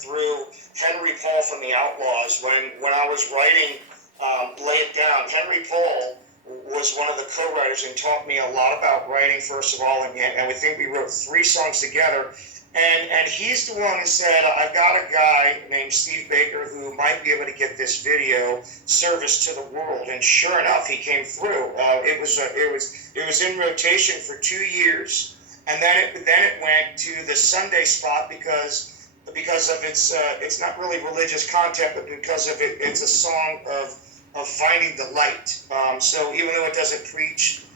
through Henry Paul from the Outlaws. When I was writing Lay It Down, Henry Paul was one of the co-writers and taught me a lot about writing, first of all, and we think we wrote 3 songs together. And he's the one who said, I've got a guy named Steve Baker who might be able to get this video service to the world. And sure enough, he came through. It was in rotation for 2 years, and then it went to the Sunday spot because of it's not really religious content, but because of it's a song of finding the light. So even though it doesn't preach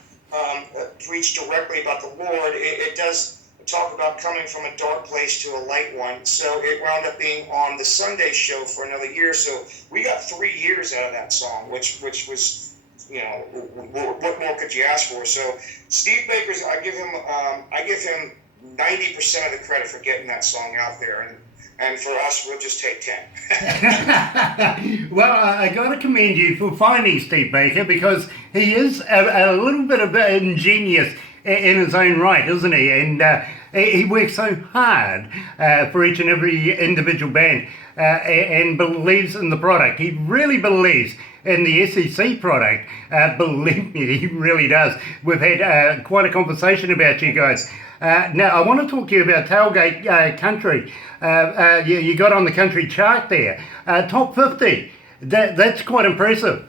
directly about the Lord, it does talk about coming from a dark place to a light one. So it wound up being on the Sunday show for another year. So we got 3 years out of that song, which was, what more could you ask for? So Steve Baker's, I give him 90% of the credit for getting that song out there, and for us, we'll just take 10. Well, I got to commend you for finding Steve Baker, because he is a little bit of ingenious in his own right, isn't he? And he works so hard for each and every individual band and believes in the product. He really believes in the SEC product. Believe me, he really does. We've had quite a conversation about you guys. Now, I want to talk to you about Tailgate Country. You got on the country chart there. Top 50. That's quite impressive.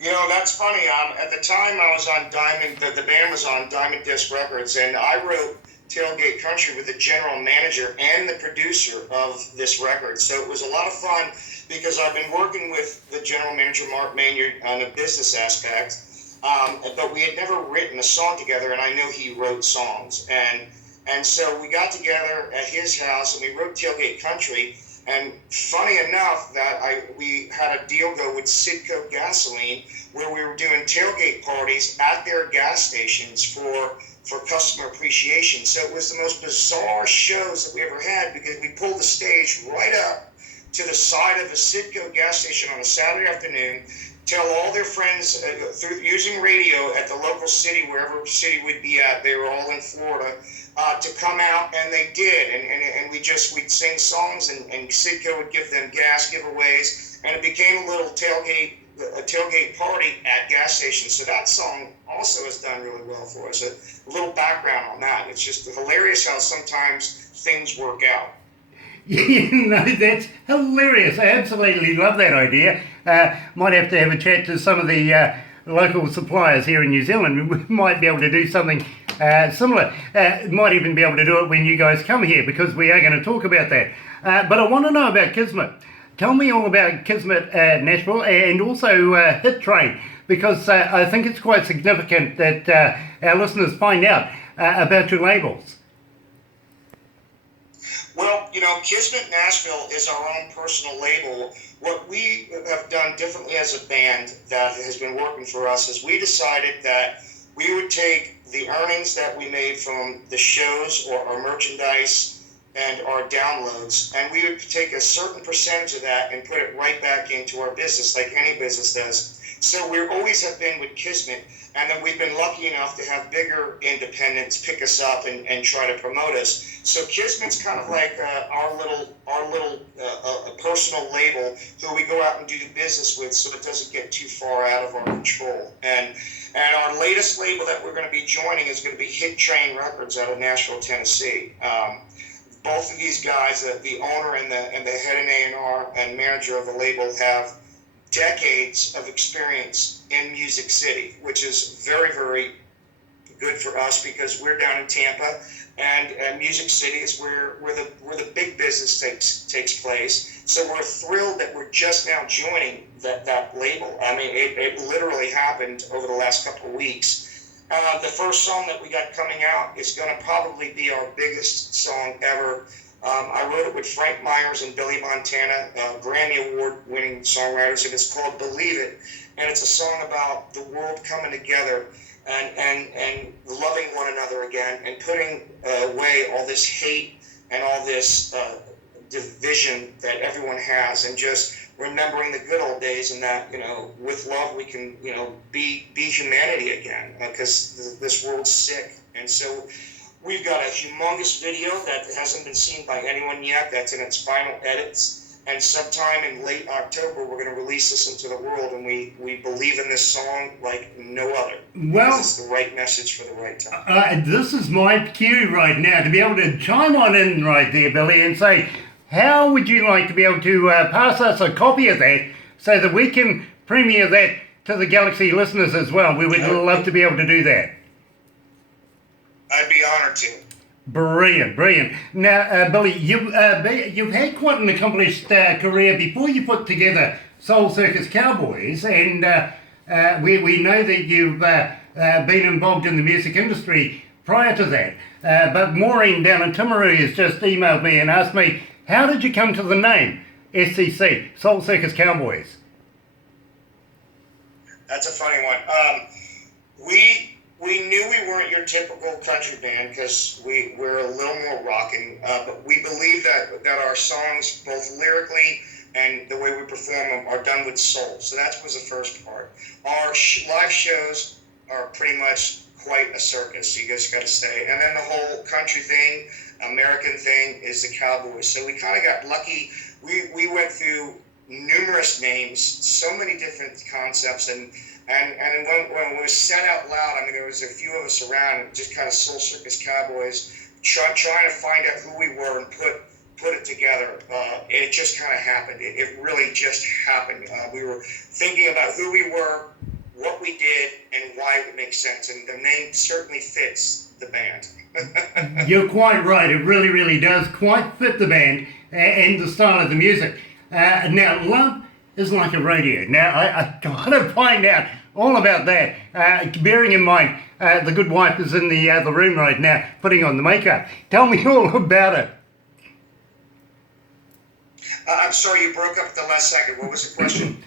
That's funny. At the time, I was on Diamond. The band was on Diamond Disc Records, and I wrote Tailgate Country with the general manager and the producer of this record. So it was a lot of fun because I've been working with the general manager, Mark Maynard, on the business aspect, but we had never written a song together, and I know he wrote songs. And so we got together at his house, and we wrote Tailgate Country. And funny enough, we had a deal go with Citgo Gasoline, where we were doing tailgate parties at their gas stations for customer appreciation. So it was the most bizarre shows that we ever had, because we pulled the stage right up to the side of a Citgo gas station on a Saturday afternoon, tell all their friends through using radio at the local city, wherever city we'd be at. They were all in Florida. To come out, and they did, and we'd sing songs, and Citgo would give them gas giveaways, and it became a tailgate party at gas stations. So that song also has done really well for us. A little background on that. It's just hilarious how sometimes things work out. That's hilarious. I absolutely love that idea. Might have to have a chat to some of the local suppliers here in New Zealand. We might be able to do something similar. Might even be able to do it when you guys come here, because we are going to talk about that. But I want to know about Kismet. Tell me all about Kismet Nashville, and also Hit Train, because I think it's quite significant that our listeners find out about your labels. Well, Kismet Nashville is our own personal label. What we have done differently as a band that has been working for us is we decided that we would take the earnings that we made from the shows or our merchandise and our downloads, and we would take a certain percentage of that and put it right back into our business, like any business does. So we always have been with Kismet, and then we've been lucky enough to have bigger independents pick us up and try to promote us. So Kismet's kind of like our little personal label who we go out and do business with, so it doesn't get too far out of our control. And our latest label that we're going to be joining is going to be Hit Train Records out of Nashville, Tennessee. Both of these guys, the owner and the head of A&R and manager of the label, have decades of experience in Music City, which is very, very good for us because we're down in Tampa, and Music City is where the big business takes place. So we're thrilled that we're just now joining that label. I mean, it literally happened over the last couple of weeks. The first song that we got coming out is going to probably be our biggest song ever. I wrote it with Frank Myers and Billy Montana, Grammy Award-winning songwriters, and it's called Believe It. And it's a song about the world coming together and loving one another again, and putting away all this hate and all this division that everyone has, and just remembering the good old days, and that, with love we can, be humanity again, because this world's sick. And so We've got a humongous video that hasn't been seen by anyone yet. That's in its final edits. And sometime in late October, we're going to release this into the world. And we believe in this song like no other. Well, it's the right message for the right time. This is my cue right now to be able to chime on in right there, Billy, and say, how would you like to be able to pass us a copy of that so that we can premiere that to the Galaxy listeners as well? We would love to be able to do that. I'd be honored to. Brilliant, brilliant. Now, Billy, you've had quite an accomplished career before you put together Soul Circus Cowboys, and we know that you've been involved in the music industry prior to that. But Maureen down in Timaru has just emailed me and asked me, how did you come to the name SCC, Soul Circus Cowboys? That's a funny one. We knew we weren't your typical country band because we're a little more rocking, but we believe that our songs, both lyrically and the way we perform them, are done with soul. So that was the first part. Our live shows are pretty much quite a circus. You guys got to stay. And then the whole country thing, American thing, is the Cowboys. So we kind of got lucky. We went through numerous names, so many different concepts, and when it was said out loud, I mean, there was a few of us around, just kind of Soul Circus Cowboys, trying to find out who we were and put it together. It just kind of happened. It really just happened. We were thinking about who we were, what we did, and why it would make sense. And the name certainly fits the band. You're quite right. It really, really does quite fit the band and the style of the music. Now, love is like a radio. Now, I got to find out all about that. Bearing in mind, the good wife is in the other room right now, putting on the makeup. Tell me all about it. I'm sorry, you broke up at the last second. What was the question?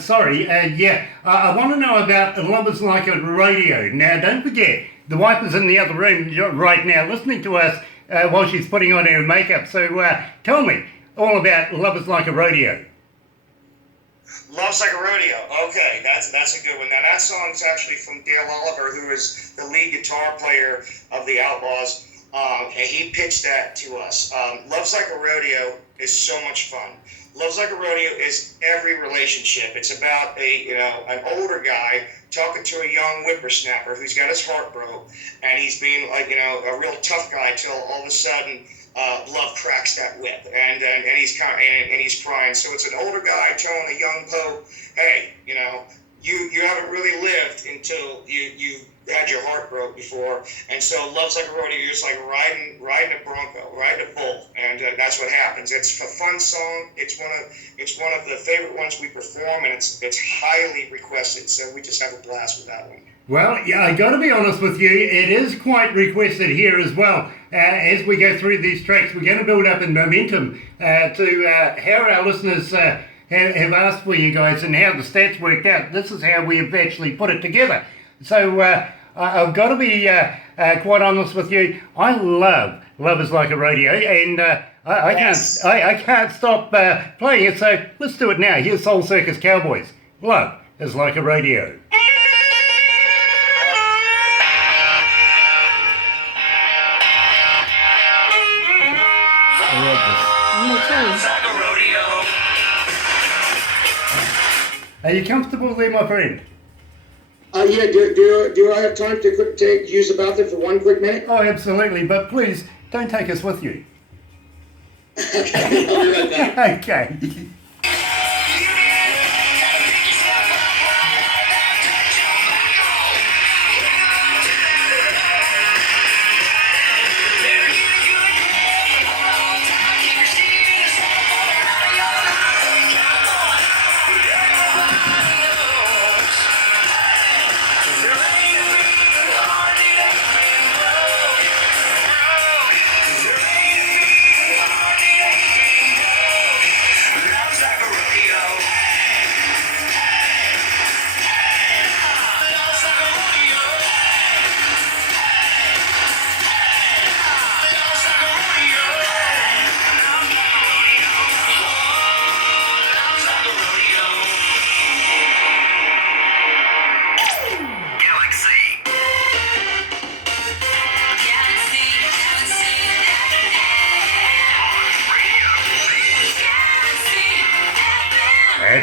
Sorry. I want to know about Love is Like a Radio. Now, don't forget, the wife is in the other room right now, listening to us while she's putting on her makeup. So, tell me all about Love is Like a Radio. Love's Like a Rodeo. Okay, that's a good one. Now, that song's actually from Dale Oliver, who is the lead guitar player of the Outlaws, and he pitched that to us. Love's Like a Rodeo is so much fun. Love's Like a Rodeo is every relationship. It's about an older guy talking to a young whippersnapper who's got his heart broke, and he's being a real tough guy till all of a sudden love cracks that whip, and he's crying. So it's an older guy telling a young poet, hey, you haven't really lived until you had your heart broke before. And so Love's Like a Rodeo, you're just like riding a bronco, riding a bull, and that's what happens. It's a fun song. It's one of the favorite ones we perform, and it's highly requested. So we just have a blast with that one. Well, yeah, I got to be honest with you, it is quite requested here as well. As we go through these tracks, we're going to build up in momentum to how our listeners have asked for you guys and how the stats worked out. This is how we have actually put it together. So I've got to be quite honest with you. I love is Like a Radio, and I can't stop playing it. So let's do it now. Here's Soul Circus Cowboys. Love is Like a Radio. Are you comfortable there, my friend? Yeah. Do I have time to use the bathroom for 1 quick minute? Oh, absolutely. But please don't take us with you. Okay, I'll be right back. Okay.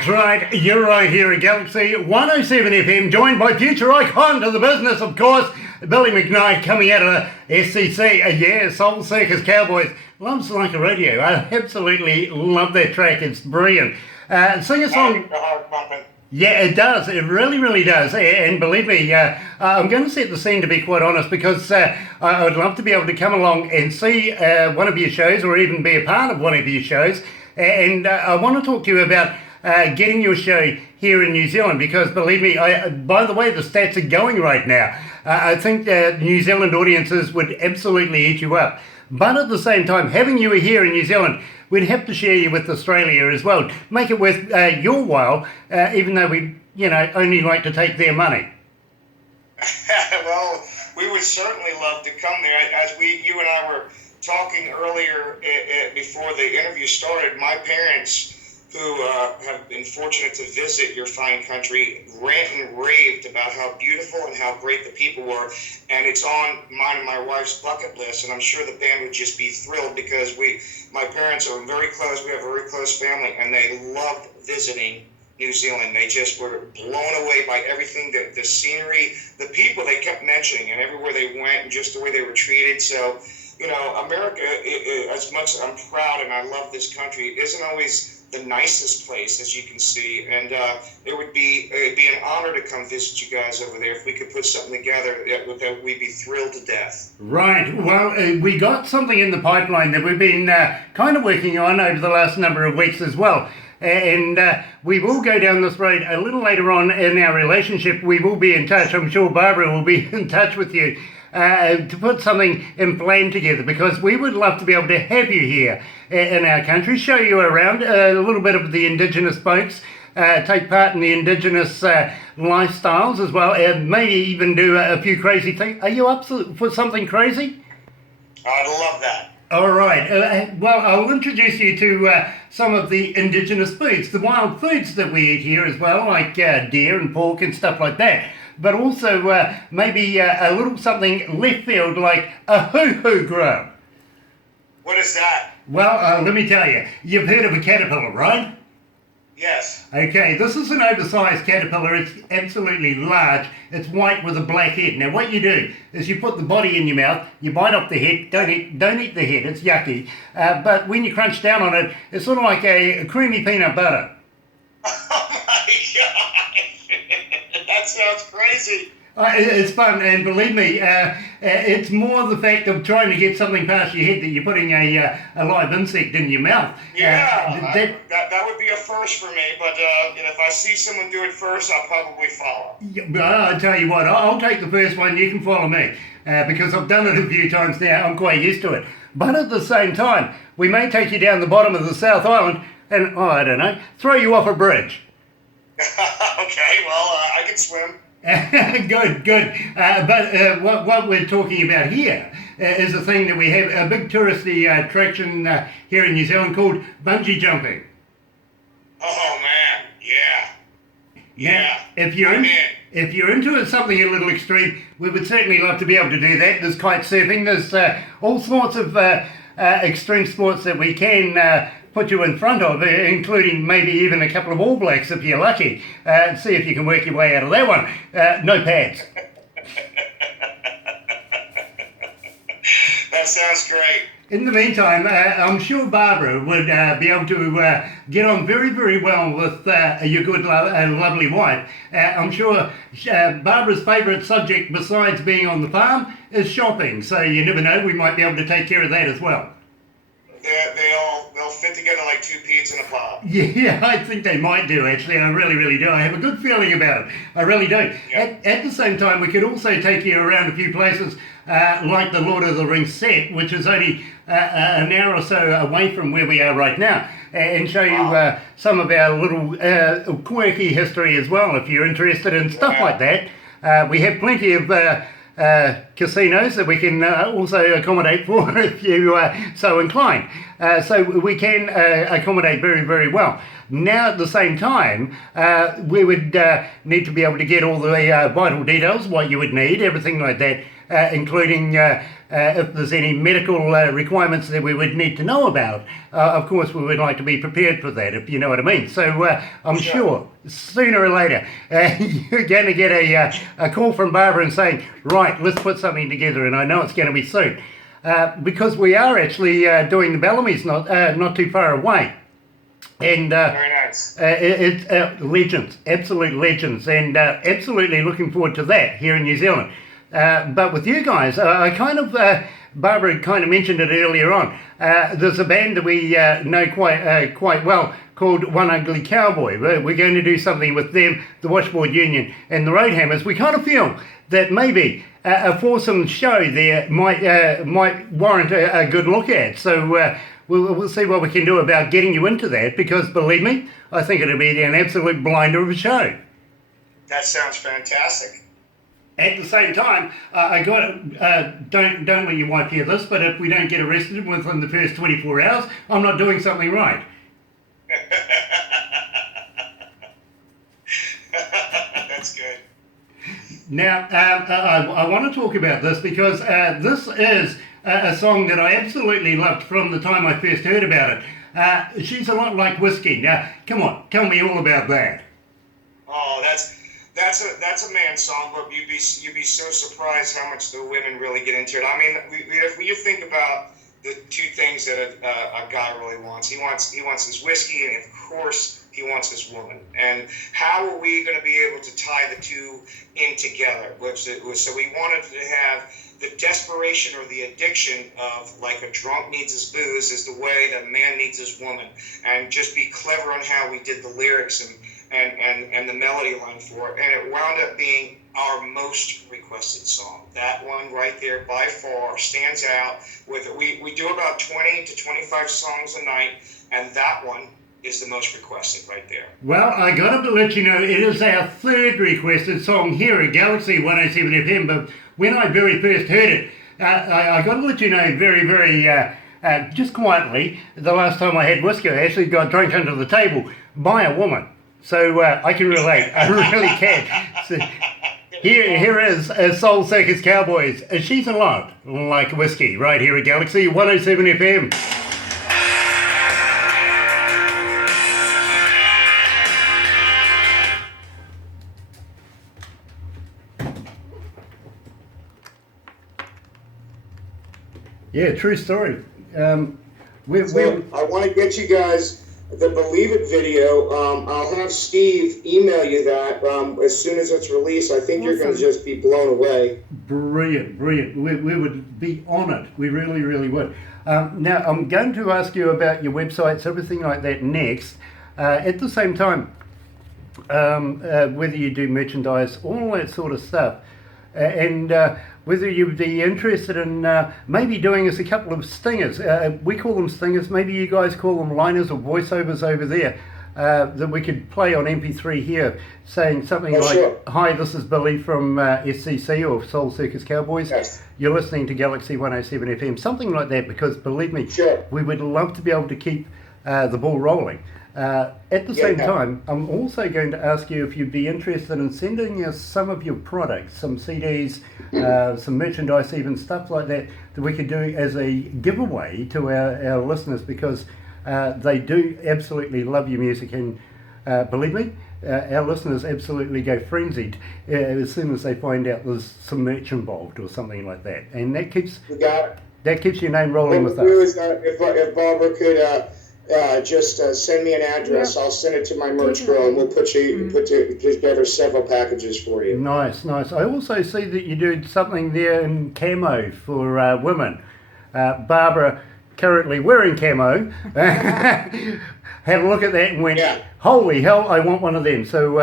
That's right, you're right here at Galaxy 107 FM, joined by future icon to the business, of course, Billy McKnight, coming out of SCC. Soul Circus Cowboys. Loves Like a Radio. I absolutely love that track. It's brilliant. Sing a song. Yeah, it does. It really, really does. And believe me, I'm going to set the scene, to be quite honest, because I would love to be able to come along and see one of your shows, or even be a part of one of your shows. And I want to talk to you about getting your show here in New Zealand, because believe me, by the way the stats are going right now, I think that New Zealand audiences would absolutely eat you up. But at the same time, having you here in New Zealand, we'd have to share you with Australia as well. Make it worth your while, even though we, only like to take their money. Well, we would certainly love to come there. As you and I were talking earlier before the interview started, my parents, who have been fortunate to visit your fine country, rant and raved about how beautiful and how great the people were. And it's on mine and my wife's bucket list. And I'm sure the band would just be thrilled, because my parents are very close. We have a very close family, and they loved visiting New Zealand. They just were blown away by everything, the scenery, the people they kept mentioning, and everywhere they went, and just the way they were treated. So, America, as much as I'm proud and I love this country, it isn't always the nicest place, as you can see, and it would be an honor to come visit you guys over there. If we could put something together, that we'd be thrilled to death. Right. Well, we got something in the pipeline that we've been kind of working on over the last number of weeks as well. And we will go down this road a little later on in our relationship. We will be in touch. I'm sure Barbara will be in touch with you to put something in plan together, because we would love to be able to have you here in our country, show you around a little bit of the indigenous boats, take part in the indigenous lifestyles as well, and maybe even do a few crazy things. Are you up for something crazy? I'd love that. All right. Well, I'll introduce you to some of the indigenous foods, the wild foods that we eat here as well, like deer and pork and stuff like that. But also maybe a little something left field, like a hoo-hoo grub. What is that? Well, let me tell you. You've heard of a caterpillar, right? Yes. Okay, this is an oversized caterpillar. It's absolutely large. It's white with a black head. Now, what you do is you put the body in your mouth, you bite off the head. Don't eat the head, it's yucky. But when you crunch down on it, it's sort of like a creamy peanut butter. Oh my God! That sounds crazy. It's fun, and believe me, it's more the fact of trying to get something past your head that you're putting a live insect in your mouth. Yeah, that would be a first for me, but if I see someone do it first, I'll probably follow. I'll tell you what, I'll take the first one, you can follow me, because I've done it a few times now, I'm quite used to it. But at the same time, we may take you down the bottom of the South Island and, I don't know, throw you off a bridge. Okay, well, I can swim. Good. But what we're talking about here is a thing that we have, a big touristy attraction here in New Zealand called bungee jumping. Oh man, yeah. Now, if you're into something a little extreme, we would certainly love to be able to do that. There's kite surfing. There's all sorts of extreme sports that we can put you in front of, including maybe even a couple of All Blacks if you're lucky. See if you can work your way out of that one. No pads. That sounds great. In the meantime, I'm sure Barbara would be able to get on very, very well with your good and lovely wife. I'm sure Barbara's favourite subject, besides being on the farm, is shopping. So you never know, we might be able to take care of that as well. They'll fit together like two peas in a pod. Yeah, I think they might do, actually. I really, really do. I have a good feeling about it. I really do. Yeah. At the same time, we could also take you around a few places like the Lord of the Rings set, which is only an hour or so away from where we are right now, and show you some of our little quirky history as well, if you're interested in stuff like that. We have plenty of casinos that we can also accommodate for if you so inclined. So we can accommodate very, very well. Now at the same time, we would need to be able to get all the vital details, what you would need, everything like that, including if there's any medical requirements that we would need to know about. Of course, we would like to be prepared for that, if you know what I mean. So I'm sure sooner or later you're going to get a call from Barbara and saying, right, let's put something together, and I know it's going to be soon. Because we are actually doing the Bellamy's not too far away. And very nice. It's legends, absolute legends, and absolutely looking forward to that here in New Zealand. But with you guys, I kind of, Barbara kind of mentioned it earlier on. There's a band that we know quite well called One Ugly Cowboy. We're going to do something with them, the Washboard Union and the Roadhammers. We kind of feel that maybe a foursome show there might warrant a good look at. So we'll see what we can do about getting you into that, because believe me, I think it'll be an absolute blinder of a show. That sounds fantastic. At the same time, I got don't let your wife hear this, but if we don't get arrested within the first 24 hours, I'm not doing something right. That's good. Now, I want to talk about this because this is a song that I absolutely loved from the time I first heard about it. She's a lot like whiskey. Now, come on, tell me all about that. Oh, that's a man's song, but you'd be so surprised how much the women really get into it. I mean, if you think about the two things that a guy really wants, he wants his whiskey, and of course he wants his woman. And how are we going to be able to tie the two in together? So we wanted to have the desperation or the addiction of like a drunk needs his booze is the way that a man needs his woman, and just be clever on how we did the lyrics and the melody line for it. And it wound up being our most requested song. That one right there by far stands out. We do about 20 to 25 songs a night, and that one is the most requested right there. Well, I got to let you know, it is our third requested song here at Galaxy 107 FM, but when I very first heard it, I got to let you know very, just quietly, the last time I had whiskey, I actually got drunk under the table by a woman. So I can relate, I really can. So, here is Soul Circus Cowboys. She's a lot like whiskey right here at Galaxy 107 FM. Yeah, true story. I want to get you guys the Believe It video. I'll have Steve email you that as soon as it's released. I think you're going to just be blown away. Brilliant. We would be on it. We really would. Now, I'm going to ask you about your websites, everything like that next. At the same time, whether you do merchandise, all that sort of stuff, and whether you'd be interested in maybe doing us a couple of stingers. We call them stingers, maybe you guys call them liners or voiceovers over there, that we could play on MP3 here, saying something like, sure. Hi, this is Billy from SCC or Soul Circus Cowboys. Yes. You're listening to Galaxy 107 FM, something like that, because believe me, sure. We would love to be able to keep the ball rolling. At the same time, I'm also going to ask you if you'd be interested in sending us some of your products, some CDs, some merchandise, even stuff like that, that we could do as a giveaway to our listeners, because they do absolutely love your music, and believe me, our listeners absolutely go frenzied as soon as they find out there's some merch involved or something like that, and that keeps your name rolling with us. If Barbara could just send me an address, I'll send it to my merch girl, and we'll put together several packages for you. Nice. I also see that you do something there in camo for women. Barbara, currently wearing camo, had a look at that and went, holy hell, I want one of them. So,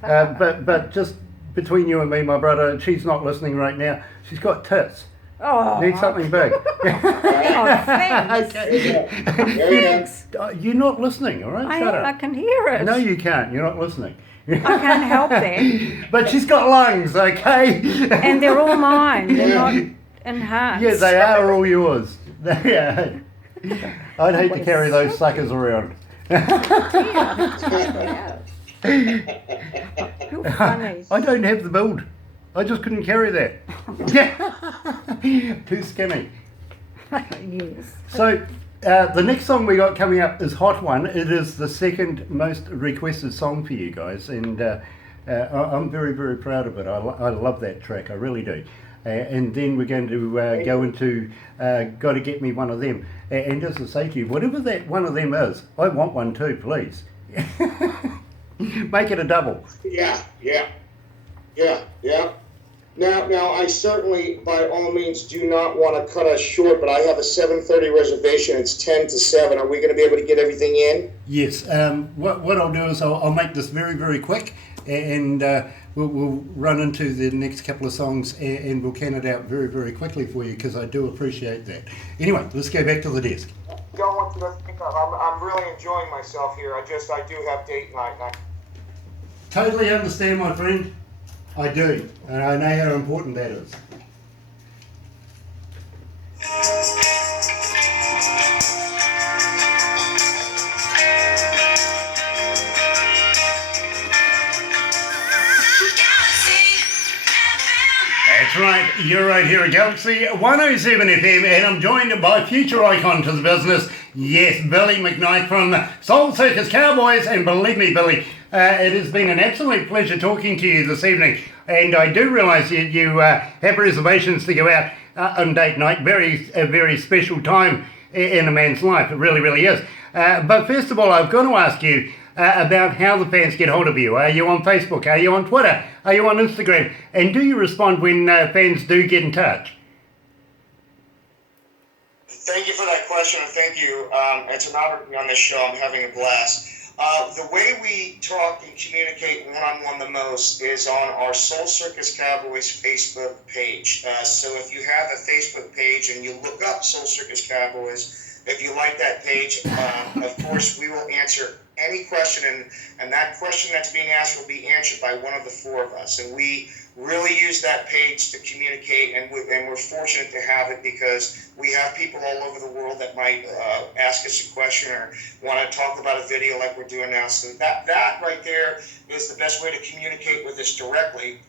but just between you and me, my brother, she's not listening right now. She's got tits. Oh. Need something big. Oh, thanks. Okay. Thanks. You're not listening, all right? Shut up. I can hear it. No, you can't. You're not listening. I can't help that. But she's got lungs, okay? And they're all mine. They're not enhanced. Yeah, they are all yours. They are. I'd hate to carry those suckers around. Yeah. You're funny. I don't have the build. I just couldn't carry that. Too skinny. Yes. So, the next song we got coming up is Hot One. It is the second most requested song for you guys, and I'm very, very proud of it. I love that track, I really do. And then we're going to go into Gotta Get Me One of Them. And as I say to you, whatever that one of them is, I want one too, please. Make it a double. Yeah. Now, I certainly, by all means, do not want to cut us short, but I have a 7:30 reservation. It's 10 to 7. Are we going to be able to get everything in? Yes. What I'll do is I'll make this very, very quick, and we'll run into the next couple of songs, and we'll can it out very, very quickly for you, because I do appreciate that. Anyway, let's go back to the desk. Don't want you to think of. I'm really enjoying myself here. I do have date night. Totally understand, my friend. I do, and I know how important that is. That's right, you're right here at Galaxy 107 FM, and I'm joined by future icon to the business, yes, Billy McKnight from Soul Circus Cowboys, and believe me, Billy, it has been an absolute pleasure talking to you this evening, and I do realise you have reservations to go out on date night, a very special time in a man's life, it really, really is. But first of all, I've got to ask you about how the fans get hold of you. Are you on Facebook? Are you on Twitter? Are you on Instagram? And do you respond when fans do get in touch? Thank you for that question, and thank you. It's an honor to be on this show. I'm having a blast. The way we talk and communicate one-on-one the most is on our Soul Circus Cowboys Facebook page. So if you have a Facebook page and you look up Soul Circus Cowboys, if you like that page, of course, we will answer any question, and that question that's being asked will be answered by one of the four of us. And we really use that page to communicate, and we're fortunate to have it because we have people all over the world that might ask us a question or want to talk about a video like we're doing now. So that right there is the best way to communicate with us directly.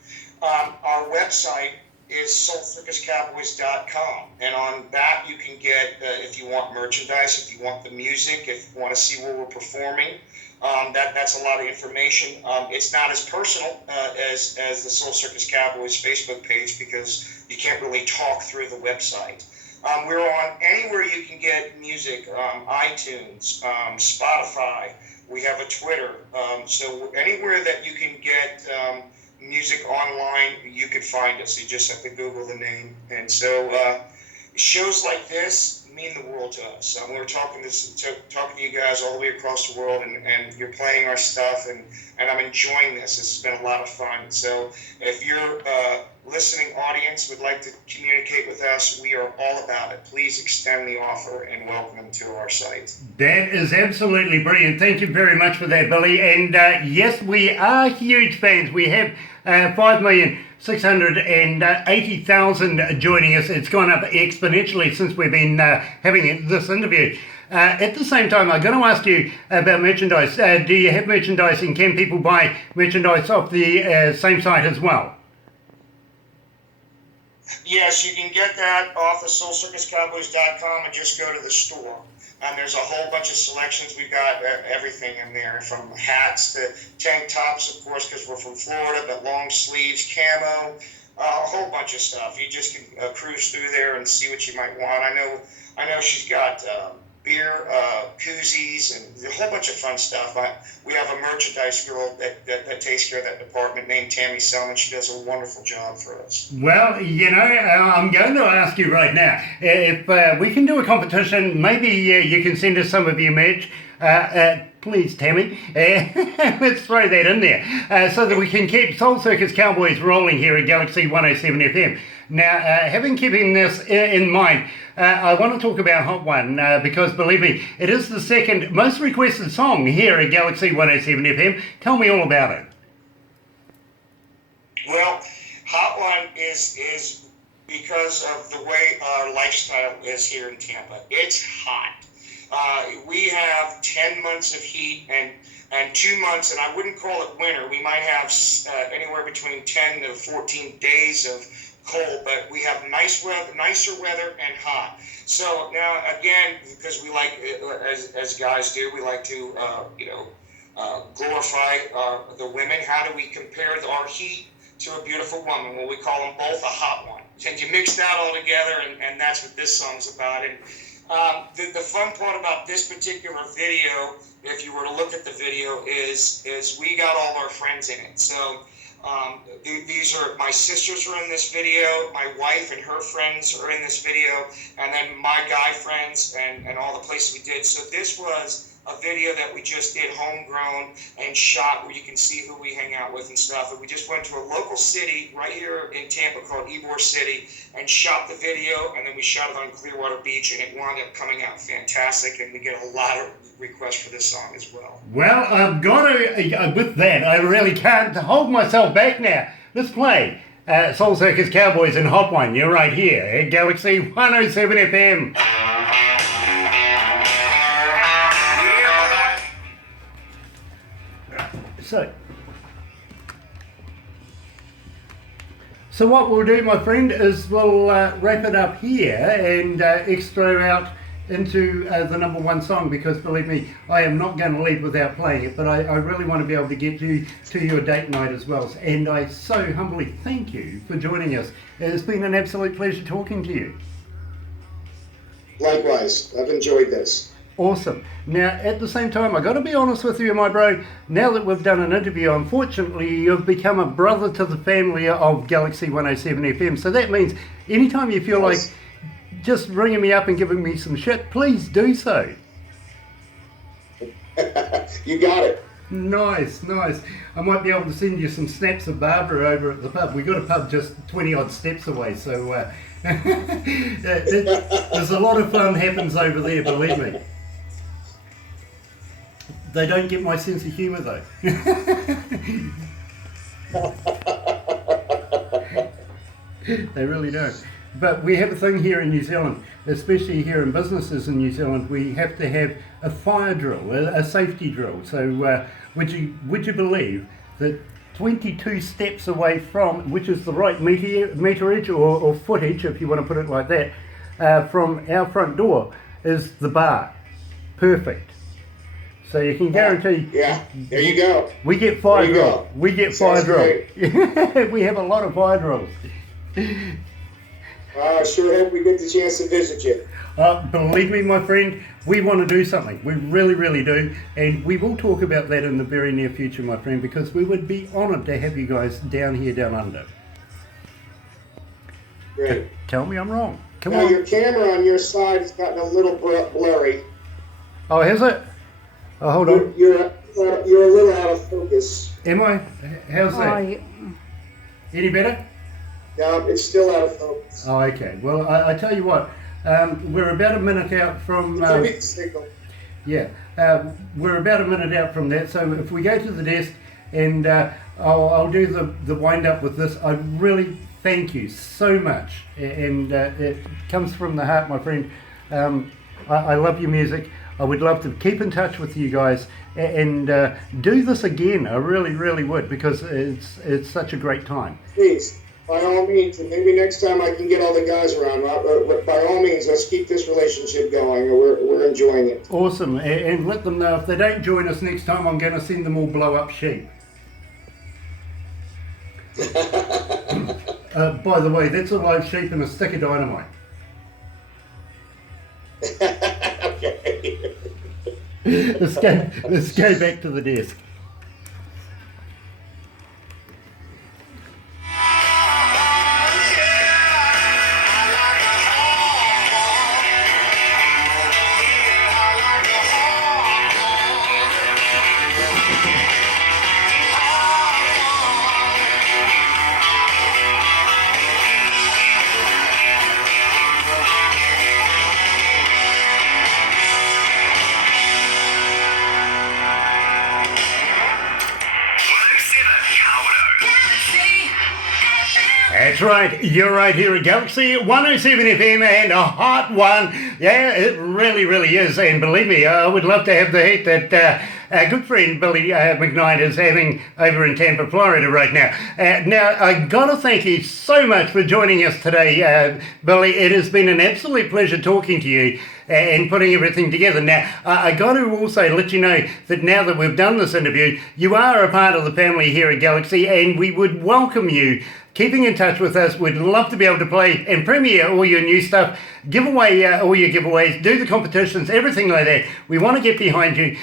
Our website is soulcircuscowboys.com, and on that you can get, if you want merchandise, if you want the music, if you want to see where we're performing, that's a lot of information. It's not as personal as the Soul Circus Cowboys Facebook page because you can't really talk through the website. We're on anywhere you can get music, iTunes, Spotify. We have a Twitter. So anywhere that you can get music online, you could find us. You just have to Google the name. And so shows like this mean the world to us. We're talking to you guys all the way across the world, and you're playing our stuff, and I'm enjoying this. This has been a lot of fun. So if your listening audience would like to communicate with us, we are all about it. Please extend the offer and welcome them to our site. That is absolutely brilliant. Thank you very much for that, Billy. And yes, we are huge fans. We have 5,680,000 joining us. It's gone up exponentially since we've been having this interview. At the same time, I'm going to ask you about merchandise. Do you have merchandise, and can people buy merchandise off the same site as well? Yes, you can get that off of soulcircuscowboys.com and just go to the store. There's a whole bunch of selections. We've got everything in there, from hats to tank tops, of course, because we're from Florida, but long sleeves, camo, a whole bunch of stuff. You just can cruise through there and see what you might want. I know she's got beer, koozies, and a whole bunch of fun stuff. We have a merchandise girl that takes care of that department named Tammy Selman. She does a wonderful job for us. Well, I'm going to ask you right now, if we can do a competition, maybe you can send us some of your merch. Please, Tammy, let's throw that in there so that we can keep Soul Circus Cowboys rolling here at Galaxy 107 FM. Now, having keeping this in mind, I want to talk about Hot One because, believe me, it is the second most requested song here at Galaxy 107 FM. Tell me all about it. Well, Hot One is because of the way our lifestyle is here in Tampa. It's hot. we have 10 months of heat and 2 months, and I wouldn't call it winter. We might have anywhere between 10 to 14 days of cold, but we have nicer weather and hot. So now, again, because we like, as guys do, we like to, glorify the women. How do we compare our heat to a beautiful woman? Well, we call them both a hot one. And you mix that all together, and that's what this song's about. And the fun part about this particular video, if you were to look at the video, is we got all our friends in it. So these are my sisters are in this video, my wife and her friends are in this video, and then my guy friends and all the places we did. So this was a video that we just did homegrown and shot, where you can see who we hang out with and stuff. And we just went to a local city right here in Tampa called Ybor City and shot the video, and then we shot it on Clearwater Beach, and it wound up coming out fantastic, and we get a lot of requests for this song as well. Well, I've got to, with that, I really can't hold myself back now. Let's play Soul Circus Cowboys and Hot One. You're right here at Galaxy 107 FM. So what we'll do, my friend, is we'll wrap it up here and extra out into the number one song, because believe me, I am not going to leave without playing it, but I really want to be able to get you to your date night as well. And I so humbly thank you for joining us. It's been an absolute pleasure talking to you. Likewise, I've enjoyed this. Awesome. Now, at the same time, I got to be honest with you, my bro. Now that we've done an interview, unfortunately, you've become a brother to the family of Galaxy 107 FM. So that means anytime you feel like just ringing me up and giving me some shit, please do so. You got it. Nice. I might be able to send you some snaps of Barbara over at the pub. We got a pub just 20 odd steps away, so there's a lot of fun happens over there, believe me. They don't get my sense of humour though. They really don't. But we have a thing here in New Zealand, especially here in businesses in New Zealand, we have to have a fire drill, a safety drill. So would you believe that 22 steps away from, which is the right meterage or footage, if you want to put it like that, from our front door is the bar. Perfect. So you can guarantee. Yeah, there you go. We get fire drill. We get fire drill. We have a lot of fire drills. I sure hope we get the chance to visit you. Believe me, my friend, we want to do something. We really, really do. And we will talk about that in the very near future, my friend, because we would be honoured to have you guys down here, down under. Great. Tell me I'm wrong. Come now, on. your camera on your side has gotten a little blurry. Oh, has it? Oh, hold on. You're a little out of focus. Am I? How's that? Any better? No, it's still out of focus. Oh, okay. Well, I tell you what, we're about a minute out from... signal. Yeah, we're about a minute out from that, so if we go to the desk and I'll do the wind up with this. I really thank you so much, and it comes from the heart, my friend. I love your music. I would love to keep in touch with you guys and do this again. I really, really would, because it's such a great time. Please, by all means, and maybe next time I can get all the guys around. By all means, let's keep this relationship going. We're enjoying it. Awesome, and let them know if they don't join us next time, I'm going to send them all blow up sheep. By the way, that's a live sheep and a stick of dynamite. Okay. Let's go back to the desk. That's right, you're right here at Galaxy 107 FM and a hot one. Yeah, it really, really is. And believe me, I would love to have the heat that our good friend Billy McKnight is having over in Tampa, Florida right now. Now, I got to thank you so much for joining us today, Billy. It has been an absolute pleasure talking to you and putting everything together. Now, I got to also let you know that now that we've done this interview, you are a part of the family here at Galaxy, and we would welcome you keeping in touch with us. We'd love to be able to play and premiere all your new stuff, give away all your giveaways, do the competitions, everything like that. We want to get behind you.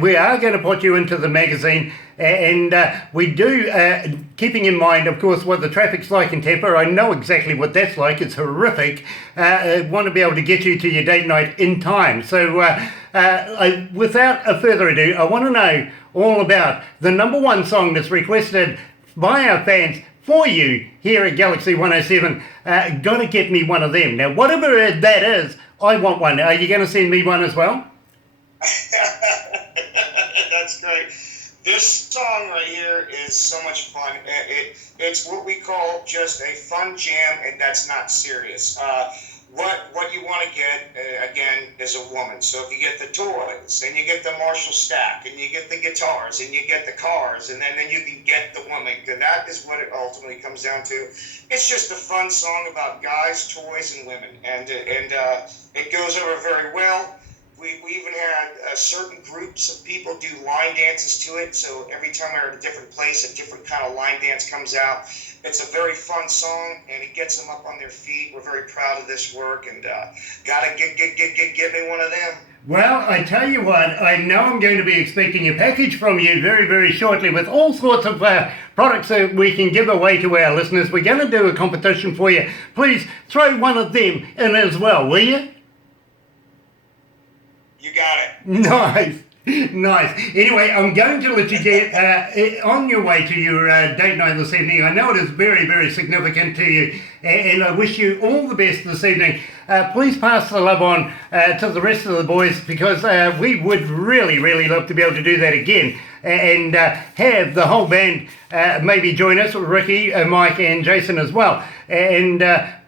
We are going to put you into the magazine, and we do, keeping in mind, of course, what the traffic's like in Tampa. I know exactly what that's like. It's horrific. I want to be able to get you to your date night in time. So without further ado, I want to know all about the #1 song that's requested by our fans for you here at Galaxy 107. Gotta get me one of them. Now, whatever that is, I want one. Are you going to send me one as well? That's great. This song right here is so much fun. It's what we call just a fun jam, and that's not serious. What you want to get, again, is a woman. So if you get the toys, and you get the Marshall stack, and you get the guitars, and you get the cars, and then you can get the woman. That is what it ultimately comes down to. It's just a fun song about guys, toys, and women. And it goes over very well. We even had certain groups of people do line dances to it. So every time we're at a different place, a different kind of line dance comes out. It's a very fun song, and it gets them up on their feet. We're very proud of this work, and gotta get me one of them. Well, I tell you what, I know I'm going to be expecting a package from you very, very shortly with all sorts of products that we can give away to our listeners. We're going to do a competition for you. Please throw one of them in as well, will you? You got it. Nice. Nice. Anyway, I'm going to let you get on your way to your date night this evening. I know it is very, very significant to you, and I wish you all the best this evening. Please pass the love on to the rest of the boys, because we would really, really love to be able to do that again and have the whole band maybe join us, Ricky, Mike and Jason as well. And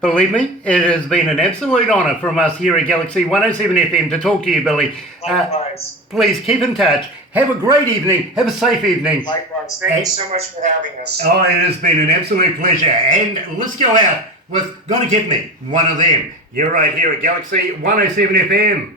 believe me, it has been an absolute honour from us here at Galaxy 107 FM to talk to you, Billy. Likewise. Please keep in touch. Have a great evening. Have a safe evening. Likewise. Thank you so much for having us. Oh, it has been an absolute pleasure. And let's go out with Gotta Get Me one of them. You're right here at Galaxy 107 FM.